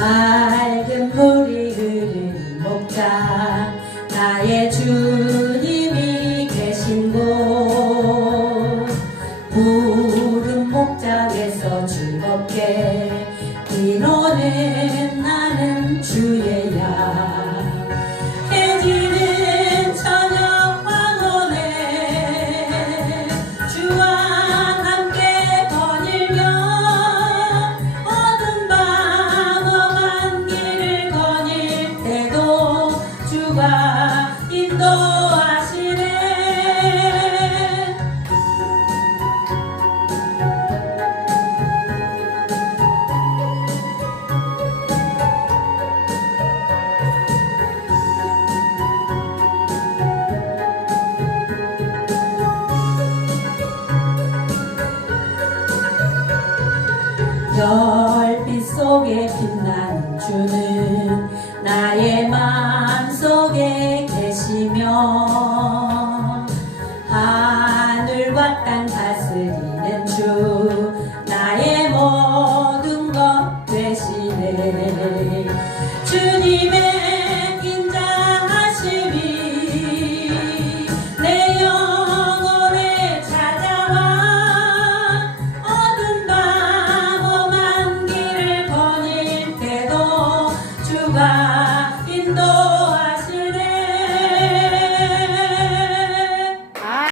맑은 물이 흐르는 목자. 나의 주님이 계신 곳. 별빛 속에 빛나는 주는 나의 마음 속에 계시며 하늘과 땅 다스리는 주 나의 모든 것 되시네 주님의